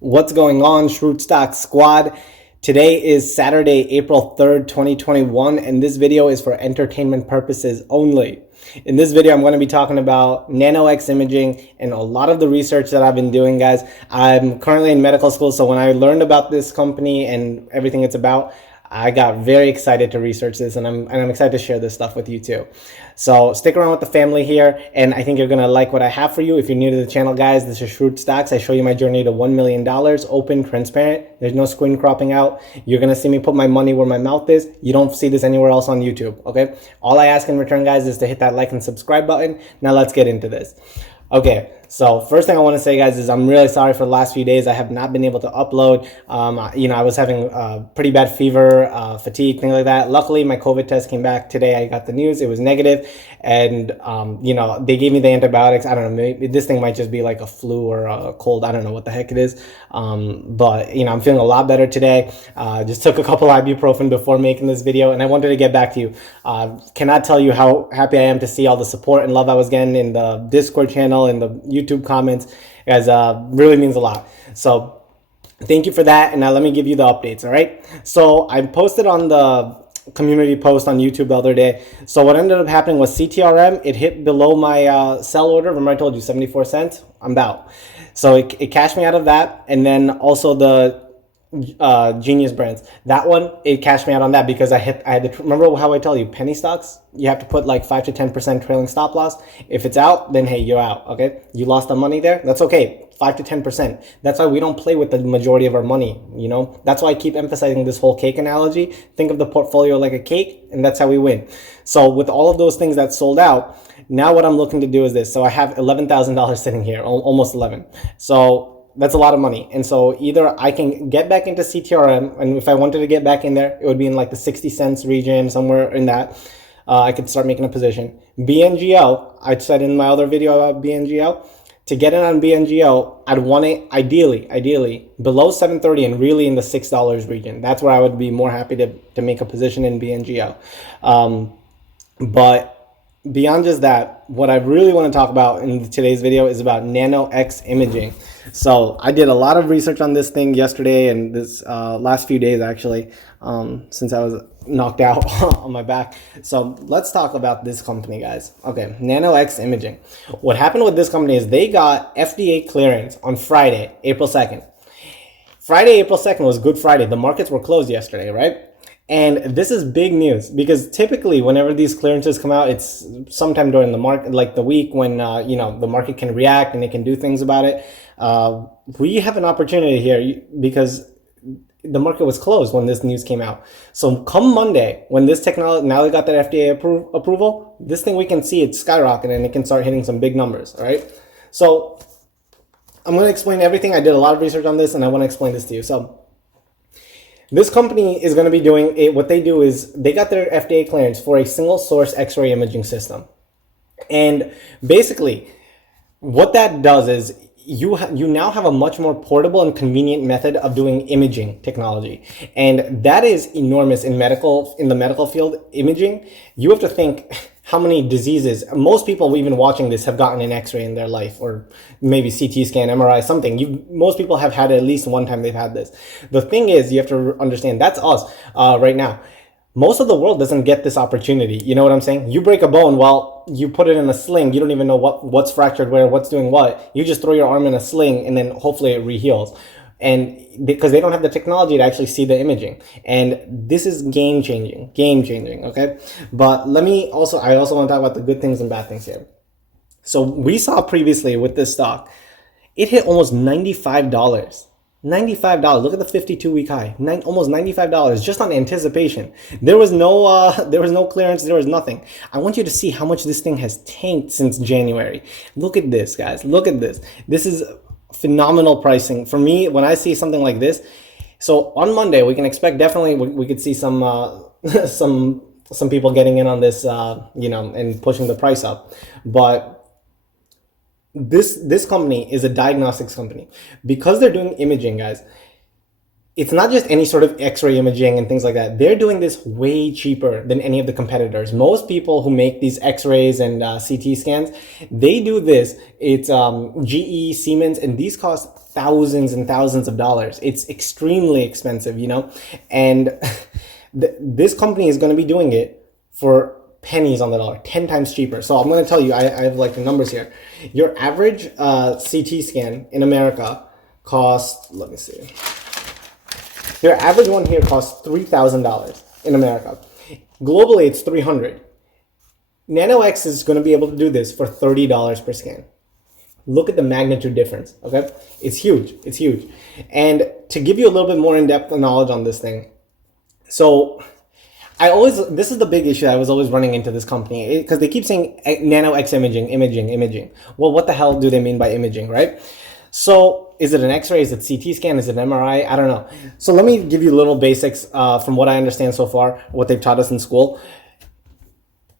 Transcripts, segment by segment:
What's going on, Schrute Stock Squad? Today is Saturday, April 3rd, 2021, and this video is for entertainment purposes only. In this video, I'm going to be talking about Nanox imaging and a lot of the research that I've been doing, guys. I'm currently in medical school, so when I learned about this company and everything it's about, I got very excited to research this, and I'm excited to share this stuff with you too. So stick around with the family here, and I think you're gonna like what I have for you. If you're new to the channel, guys, this is Schrute Stocks. I show you my journey to $1 million, open, transparent. There's no screen cropping out. You're gonna see me put my money where my mouth is. You don't see this anywhere else on YouTube, okay? All I ask in return, guys, is to hit that like and subscribe button. Now let's get into this. Okay, so first thing I want to say, guys, is I'm really sorry for the last few days. I have not been able to upload. I was having pretty bad fever, fatigue, things like that. Luckily, my COVID test came back today. I got the news; it was negative, and they gave me the antibiotics. I don't know, maybe this thing might just be like a flu or a cold. I don't know what the heck it is, but I'm feeling a lot better today. Just took a couple ibuprofen before making this video, and I wanted to get back to you. Cannot tell you how happy I am to see all the support and love I was getting in the Discord channel and the YouTube comments. Guys, really means a lot. So thank you for that. And now let me give you the updates. All right. So I posted on the community post on YouTube the other day. So what ended up happening was CTRM, it hit below my sell order. Remember I told you 74 cents? I'm out. So it cashed me out of that. And then also the Genius Brands, that one, it cashed me out on that because I had to remember how I tell you, penny stocks, you have to put like 5 to 10% trailing stop loss. If it's out, then hey, you're out. Okay, you lost the money there, that's okay. 5 to 10%. That's why we don't play with the majority of our money. That's why I keep emphasizing this whole cake analogy. Think of the portfolio like a cake, and that's how we win. So with all of those things that sold out, now what I'm looking to do is this. So I have $11,000 sitting here, almost 11. So that's a lot of money. And so either I can get back into CTRM, and if I wanted to get back in there, it would be in like the 60 cents region, somewhere in that. I could start making a position. BNGO, I said in my other video about BNGO, to get in on BNGO, I'd want it ideally below 730 and really in the $6 region. That's where I would be more happy to make a position in BNGO. But beyond just that, what I really want to talk about in today's video is about Nanox imaging. So I did a lot of research on this thing yesterday and this last few days, actually, since I was knocked out on my back. So let's talk about this company, guys. Okay, Nanox Imaging. What happened with this company is they got FDA clearance on Friday, April 2nd. Friday, April 2nd was Good Friday. The markets were closed yesterday, right? And this is big news because typically whenever these clearances come out, it's sometime during the market, like the week when, the market can react and it can do things about it. We have an opportunity here because the market was closed when this news came out. So come Monday, when this technology, now they got that FDA approval, this thing, we can see it skyrocket and it can start hitting some big numbers, all right? So I'm going to explain everything. I did a lot of research on this and I want to explain this to you. So this company is going to be doing it. What they do is they got their FDA clearance for a single source X-ray imaging system. And basically what that does is you now have a much more portable and convenient method of doing imaging technology. And that is enormous in the medical field. Imaging, you have to think how many diseases, most people even watching this have gotten an X-ray in their life, or maybe CT scan, MRI, something. Most people have had it at least one time they've had this. The thing is, you have to understand, that's us right now. Most of the world doesn't get this opportunity. You know what I'm saying? You break a bone, well, you put it in a sling. You don't even know what's fractured where, what's doing what. You just throw your arm in a sling and then hopefully it reheals. And because they don't have the technology to actually see the imaging. And this is game changing, okay? But I also want to talk about the good things and bad things here. So we saw previously with this stock, it hit almost $95. $95. Look at the 52-week high. Almost $95 just on anticipation. There was no clearance. There was nothing. I want you to see how much this thing has tanked since January. Look at this, guys. Look at this. This is phenomenal pricing for me when I see something like this. So on Monday, we can expect definitely we could see some some people getting in on this, and pushing the price up, but this company is a diagnostics company because they're doing imaging, guys. it's not just any sort of x-ray imaging and things like that. They're doing this way cheaper than any of the competitors. Most people who make these x-rays and CT scans, they do this. It's GE, Siemens, and these cost thousands and thousands of dollars. It's extremely expensive, you know? And this company is going to be doing it for pennies on the dollar, 10 times cheaper. So I'm going to tell you, I have like the numbers here. Your average CT scan in America costs, let me see. Your average one here costs $3,000 in America. Globally, it's $300. Nanox is going to be able to do this for $30 per scan. Look at the magnitude difference, okay? It's huge. It's huge. And to give you a little bit more in-depth knowledge on this thing, so this is the big issue I was always running into this company, because they keep saying Nanox imaging. Well, what the hell do they mean by imaging, right? So is it an x-ray? Is it CT scan? Is it an MRI? I don't know. So let me give you a little basics from what I understand so far, what they've taught us in school.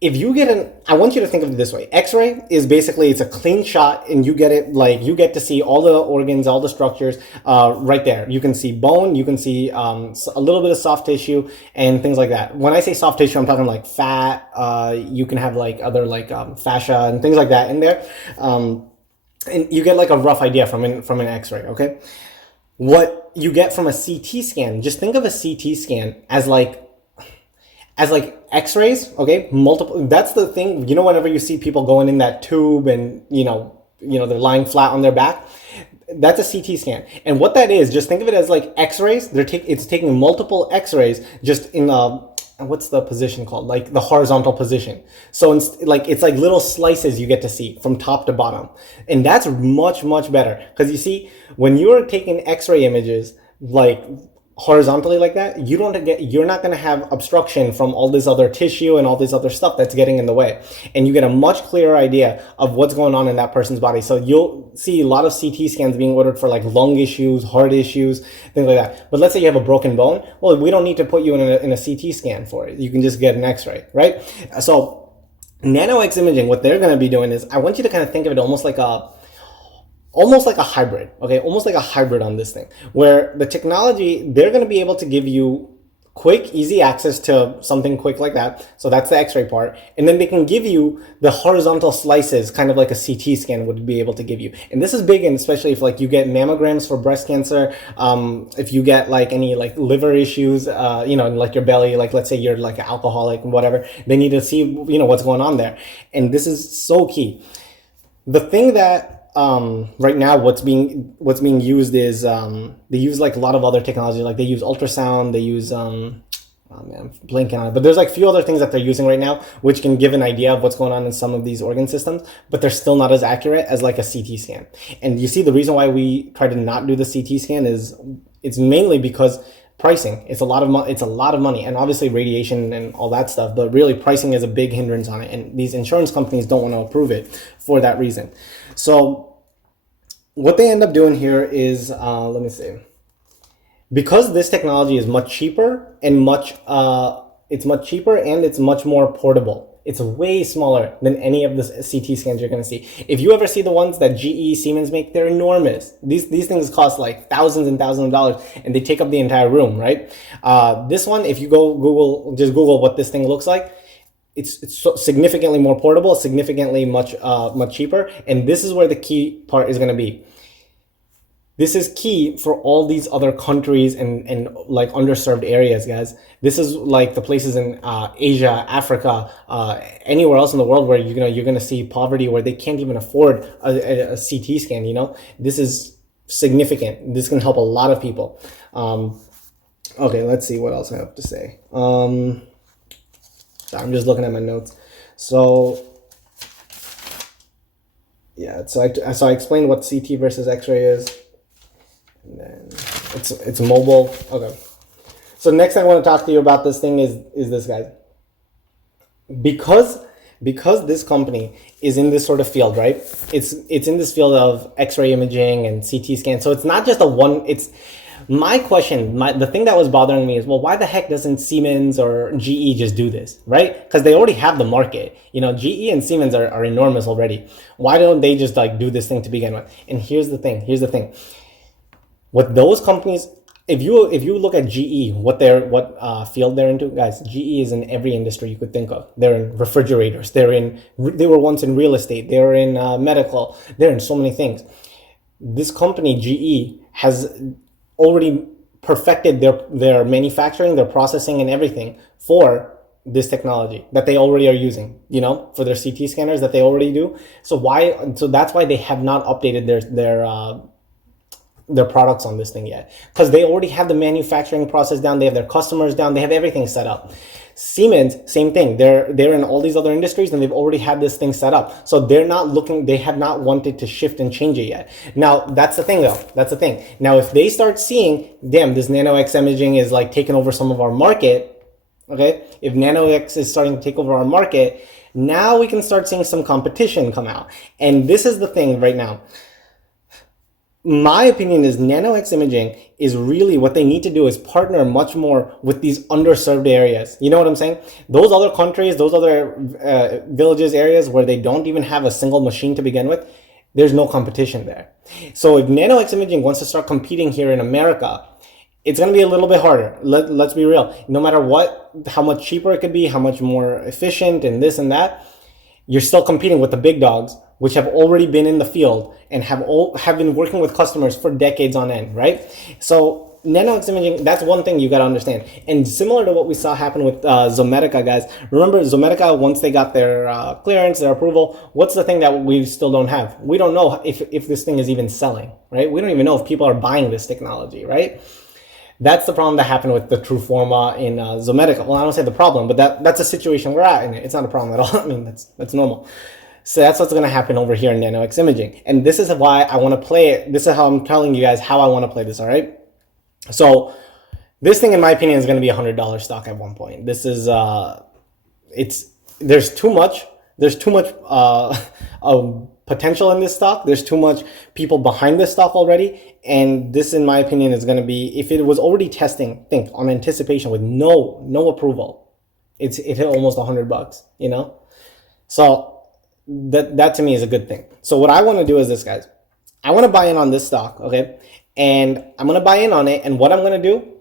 If you get I want you to think of it this way. X-ray is basically, it's a clean shot, and you get it, like, you get to see all the organs, all the structures right there. You can see bone, you can see a little bit of soft tissue and things like that. When I say soft tissue, I'm talking like fat. You can have like other like fascia and things like that in there. And you get like a rough idea from an x-ray, okay? What you get from a CT scan, just think of a CT scan as like x-rays, okay? Multiple, that's the thing, you know, whenever you see people going in that tube and, you know, they're lying flat on their back, that's a CT scan. And what that is, just think of it as like x-rays. It's taking multiple x-rays just in what's the position called? Like the horizontal position. So it's like little slices you get to see from top to bottom. And that's much, much better. Because you see, when you're taking x-ray images, like horizontally like that, you're not going to have obstruction from all this other tissue and all this other stuff that's getting in the way. And you get a much clearer idea of what's going on in that person's body. So you'll see a lot of CT scans being ordered for like lung issues, heart issues, things like that. But let's say you have a broken bone. Well, we don't need to put you in a CT scan for it. You can just get an x-ray, right? So Nanox imaging, what they're going to be doing is, I want you to kind of think of it almost like a hybrid, okay? Almost like a hybrid on this thing, where the technology, they're going to be able to give you quick, easy access to something quick like that. So that's the x-ray part. And then they can give you the horizontal slices, kind of like a CT scan would be able to give you. And this is big, and especially if like you get mammograms for breast cancer, if you get like any like liver issues, like your belly, like let's say you're like an alcoholic and whatever, they need to see, what's going on there. And this is so key. The thing that right now what's being used is they use like a lot of other technology, like they use ultrasound, they use I'm blanking on it, but there's like a few other things that they're using right now which can give an idea of what's going on in some of these organ systems, but they're still not as accurate as like a CT scan. And you see, the reason why we try to not do the CT scan is it's mainly because pricing. It's a lot of money, and obviously radiation and all that stuff, but really pricing is a big hindrance on it, and these insurance companies don't want to approve it for that reason. So what they end up doing here is, let me see, because this technology is much cheaper and it's much more portable. It's way smaller than any of the CT scans you're going to see. If you ever see the ones that GE, Siemens make, they're enormous. These things cost like thousands and thousands of dollars, and they take up the entire room, right? This one, if you go just Google what this thing looks like, it's so significantly more portable, significantly much cheaper, and this is where the key part is going to be. This is key for all these other countries and like underserved areas, guys. This is like the places in Asia, Africa, anywhere else in the world where you're gonna see poverty, where they can't even afford a CT scan. This is significant. This can help a lot of people. Okay, let's see what else I have to say. I'm just looking at my notes. So yeah, so I explained what CT versus X-ray is. And then it's mobile. Okay. So next I want to talk to you about this thing is this, guys. Because this company is in this sort of field, right? It's in this field of X-ray imaging and CT scan. So it's not just my question, the thing that was bothering me is, well, why the heck doesn't Siemens or GE just do this, right? Because they already have the market. GE and Siemens are enormous already. Why don't they just like do this thing to begin with? And here's the thing. What those companies, if you look at GE, what field they're into, guys, GE is in every industry you could think of. They're in refrigerators. They were once in real estate. They're in medical. They're in so many things. This company GE has already perfected their manufacturing, their processing, and everything for this technology that they already are using, for their CT scanners that they already do. So that's why they have not updated their products on this thing yet, because they already have the manufacturing process down. They have their customers down. They have everything set up. Siemens, same thing. They're in all these other industries and they've already had this thing set up. So they have not wanted to shift and change it yet. Now, that's the thing though. That's the thing. Now, if they start seeing, damn, this Nanox imaging is like taking over some of our market, okay? If Nanox is starting to take over our market, now we can start seeing some competition come out. And this is the thing right now. My opinion is Nanox imaging is really what they need to do is partner much more with these underserved areas. You know what I'm saying? Those other countries, those other villages, areas where they don't even have a single machine to begin with, there's no competition there. So if Nanox imaging wants to start competing here in America, it's going to be a little bit harder. Let's be real. No matter how much cheaper it could be, how much more efficient and this and that, you're still competing with the big dogs, which have already been in the field and have been working with customers for decades on end, right? So Nanox imaging, that's one thing you got to understand. And similar to what we saw happen with Zomedica, guys. Remember Zomedica, once they got their clearance, their approval, what's the thing that we still don't have? We don't know if this thing is even selling, right? We don't even know if people are buying this technology, right? That's the problem that happened with the Truforma in Zomedica. Well, I don't say the problem, but that's a situation we're at in it. It's not a problem at all. I mean, that's normal. So that's what's going to happen over here in Nanox imaging. And this is why I want to play it. This is how I'm telling you guys how I want to play this, all right? So this thing, in my opinion, is going to be $100 stock at one point. This is, there's too much potential in this stock. There's too much people behind this stock already. And this, in my opinion, is going to be, if it was already testing, think on anticipation with no approval, it hit almost $100, So that to me is a good thing. So what I want to do is this, guys. I want to buy in on this stock, okay? And I'm going to buy in on it. And what I'm going to do,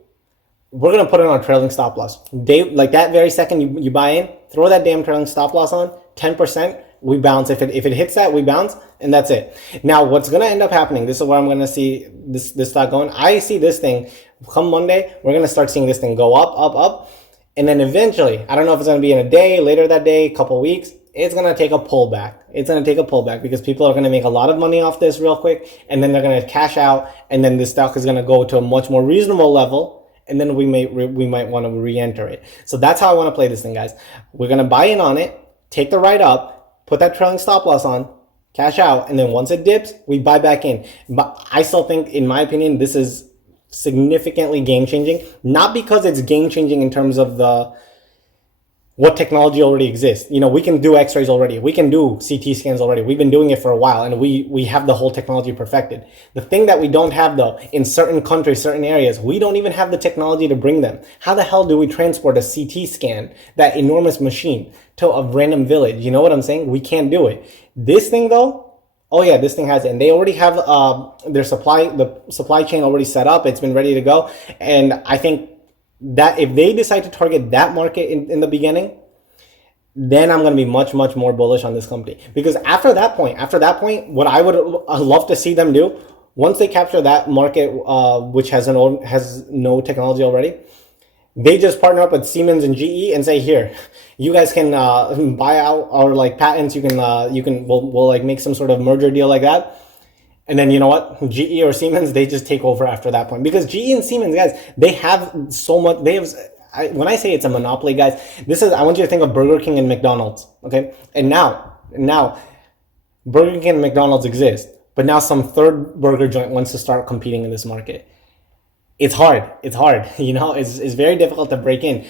we're going to put it on a trailing stop loss. Like that very second you buy in, throw that damn trailing stop loss on, 10%, we bounce. If it hits that, we bounce, and that's it. Now, what's going to end up happening, this is where I'm going to see this stock going. I see this thing, come Monday, we're going to start seeing this thing go up. And then eventually, I don't know if it's going to be in a day, later that day, a couple weeks, it's going to take a pullback. It's going to take a pullback because people are going to make a lot of money off this real quick, and then they're going to cash out, and then this stock is going to go to a much more reasonable level, and then we might want to re-enter it. So that's how I want to play this thing, guys. We're going to buy in on it, take the ride up, put that trailing stop loss on, cash out, and then once it dips, we buy back in. But I still think, in my opinion, this is significantly game-changing. Not because it's game-changing in terms of what technology already exists. We can do x-rays already. We can do CT scans already. We've been doing it for a while, and we have the whole technology perfected. The thing that we don't have, though, in certain countries, certain areas, we don't even have the technology to bring them. How the hell do we transport a CT scan, that enormous machine, to a random village? You know what I'm saying? We can't do it. This thing, though, oh yeah, this thing has it. And they already have the supply chain already set up. It's been ready to go. And I think that if they decide to target that market in the beginning, then I'm going to be much more bullish on this company. Because after that point, what I would love to see them do, once they capture that market, which has no technology already, they just partner up with Siemens and GE and say, here, you guys can buy out our patents. We'll make some sort of merger deal like that. And then you know what? GE or Siemens, they just take over after that point. Because GE and Siemens, guys, they have so much. When I say it's a monopoly, guys, I want you to think of Burger King and McDonald's, okay? And now Burger King and McDonald's exist, but now some third burger joint wants to start competing in this market. It's hard. It's very difficult to break in.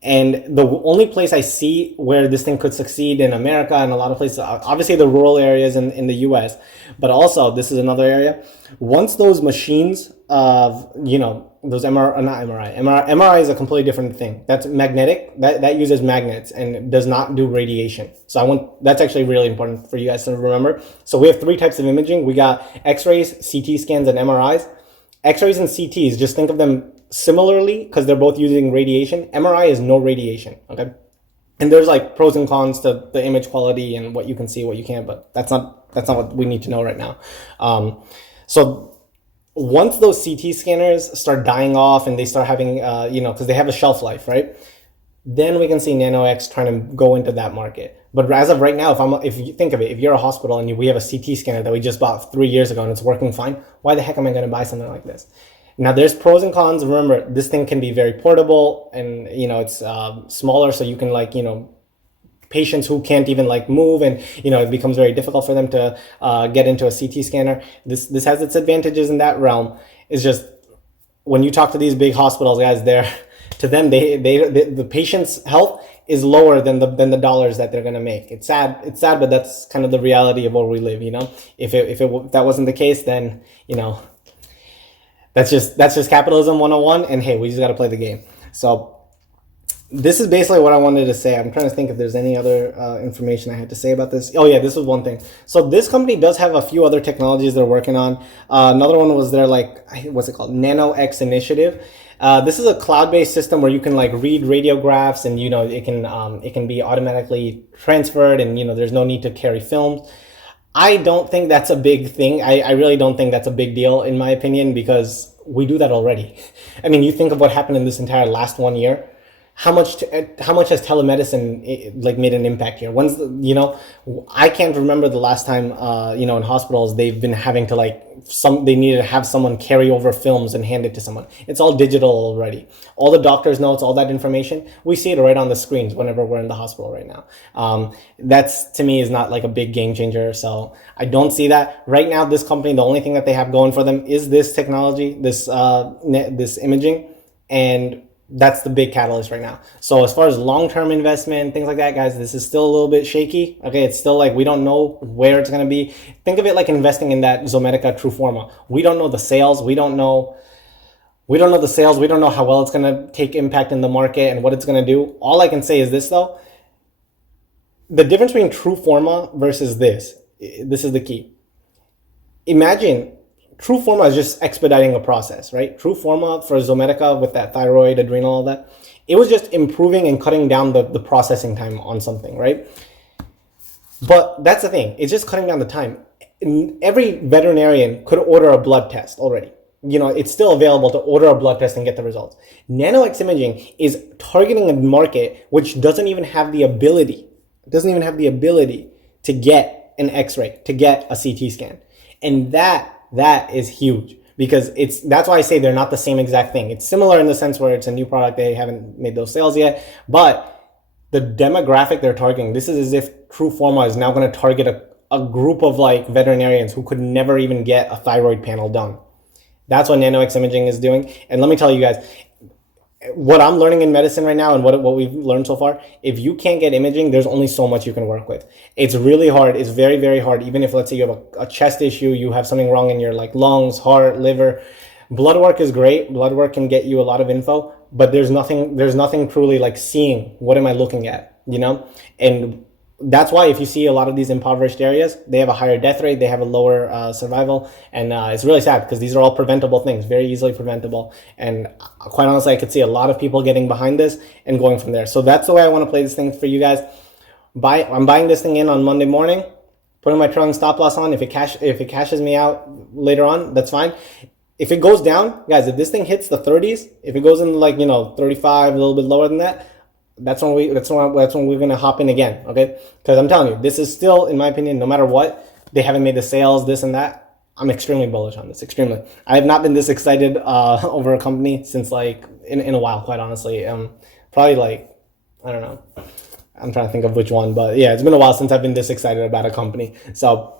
And the only place I see where this thing could succeed in America and a lot of places, obviously the rural areas in the US, but also this is another area. Once those machines those MRI is a completely different thing. That's magnetic. That uses magnets and does not do radiation. So that's actually really important for you guys to remember. So we have 3 types of imaging. We got X-rays, CT scans, and MRIs. X-rays and CTs, just think of them similarly because they're both using radiation. MRI is no radiation, okay? And there's like pros and cons to the image quality and what you can see, what you can't, but that's not what we need to know right now. So once those CT scanners start dying off and they start having, because they have a shelf life, right? Then we can see Nanox trying to go into that market. But as of right now, if you think of it, if you're a hospital and we have a CT scanner that we just bought 3 years ago and it's working fine, why the heck am I going to buy something like this? Now there's pros and cons. Remember, this thing can be very portable, and it's smaller, so you can patients who can't even move, and it becomes very difficult for them to get into a CT scanner. This has its advantages in that realm. It's just when you talk to these big hospitals, guys, to them the patient's health is lower than the dollars that they're gonna make. It's sad, but that's kind of the reality of where we live. If that wasn't the case, then that's just capitalism 101, and hey, we just got to play the game. So this is basically what I wanted to say. I'm trying to think if there's any other information I had to say about this. Oh yeah, this was one thing. So this company does have a few other technologies they're working on. Another one was their what's it called? NNOX initiative. This is a cloud-based system where you can read radiographs, and it can be automatically transferred, and there's no need to carry films. I don't think that's a big thing. I really don't think that's a big deal, in my opinion, because we do that already. I mean, you think of what happened in this entire last 1 year. How much has telemedicine made an impact here? I can't remember the last time in hospitals they've been having to they needed to have someone carry over films and hand it to someone. It's all digital already. All the doctor's notes, all that information, we see it right on the screens whenever we're in the hospital right now. That's, to me, is not a big game changer. So I don't see that right now. This company, the only thing that they have going for them is this technology, this imaging, and that's the big catalyst right now. So as far as long-term investment, things like that, guys, this is still a little bit shaky. Okay, it's still we don't know where it's going to be. Think of it like investing in that Zomedica Truforma. We don't know the sales. We don't know the sales. We don't know how well it's going to take impact in the market and what it's going to do. All I can say is this, though. The difference between Truforma versus this is the key. Imagine Truforma is just expediting a process, right? Truforma for Zomedica with that thyroid, adrenal, all that, it was just improving and cutting down the processing time on something, right? But that's the thing. It's just cutting down the time. Every veterinarian could order a blood test already. It's still available to order a blood test and get the results. Nanox imaging is targeting a market which doesn't even have the ability to get an X-ray, to get a CT scan. And that is huge, because that's why I say they're not the same exact thing. It's similar in the sense where it's a new product. They haven't made those sales yet, but the demographic they're targeting, this is as if Truforma is now going to target a group of veterinarians who could never even get a thyroid panel done. That's what Nanox imaging is doing. And let me tell you guys, what I'm learning in medicine right now and what we've learned so far, if you can't get imaging, there's only so much you can work with. It's really hard. It's very, very hard. Even if, let's say, you have a chest issue, you have something wrong in your lungs, heart, liver. Blood work is great. Blood work can get you a lot of info, but there's nothing truly seeing what am I looking at, And that's why if you see a lot of these impoverished areas, they have a higher death rate, they have a lower survival, and it's really sad because these are all preventable things, very easily preventable. And quite honestly, I could see a lot of people getting behind this and going from there. So that's the way I want to play this thing for you guys. I'm buying this thing in on Monday morning, putting my trailing stop loss on. If it cashes me out later on, that's fine. If it goes down, guys, if this thing hits the 30s, if it goes in 35, a little bit lower than that, that's when we're gonna hop in again, okay? Because I'm telling you, this is still, in my opinion, no matter what, they haven't made the sales, this and that. I'm extremely bullish on this, extremely. I have not been this excited over a company since in a while, quite honestly. Probably I don't know. I'm trying to think of which one, but yeah, it's been a while since I've been this excited about a company. So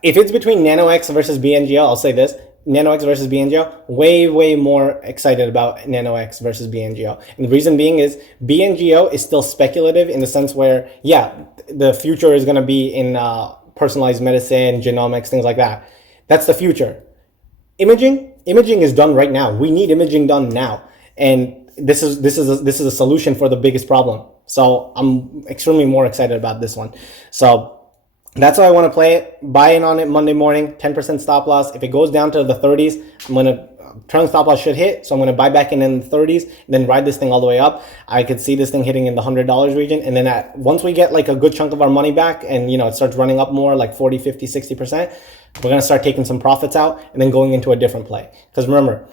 if it's between Nanox versus BNGO, I'll say this. Nanox versus BNGO, way more excited about Nanox versus BNGO. And the reason being is BNGO is still speculative in the sense where, yeah, the future is going to be in personalized medicine, genomics, things like that. That's the future. Imaging is done right now. We need imaging done now. And this is a solution for the biggest problem. So I'm extremely more excited about this one. So That's why I want to play it. Buy in on it Monday morning, 10% stop loss. If it goes down to the 30s, I'm going to turn stop loss should hit. So I'm going to buy back in the 30s, and then ride this thing all the way up. I could see this thing hitting in the $100 region. And then once we get like a good chunk of our money back and, it starts running up more like 40, 50, 60%, we're going to start taking some profits out and then going into a different play. Because remember,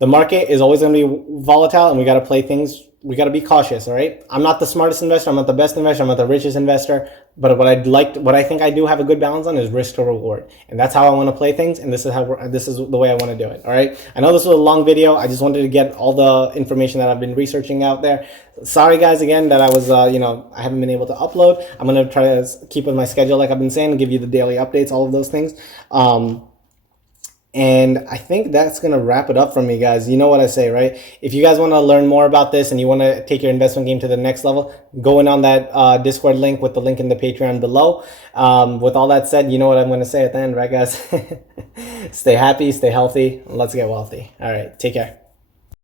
the market is always going to be volatile, and we got to play things. We got to be cautious, all right? I'm not the smartest investor. I'm not the best investor. I'm not the richest investor. But what I think I do have a good balance on is risk to reward, and that's how I want to play things. And this is the way I want to do it. All right. I know this was a long video. I just wanted to get all the information that I've been researching out there. Sorry guys again that I was I haven't been able to upload. I'm gonna try to keep with my schedule like I've been saying, and give you the daily updates, all of those things. And I think that's going to wrap it up for me, guys. You know what I say, right? If you guys want to learn more about this and you want to take your investment game to the next level, go in on that Discord link with the link in the Patreon below. With all that said, you know what I'm going to say at the end, right, guys? Stay happy, stay healthy, and let's get wealthy. All right, take care.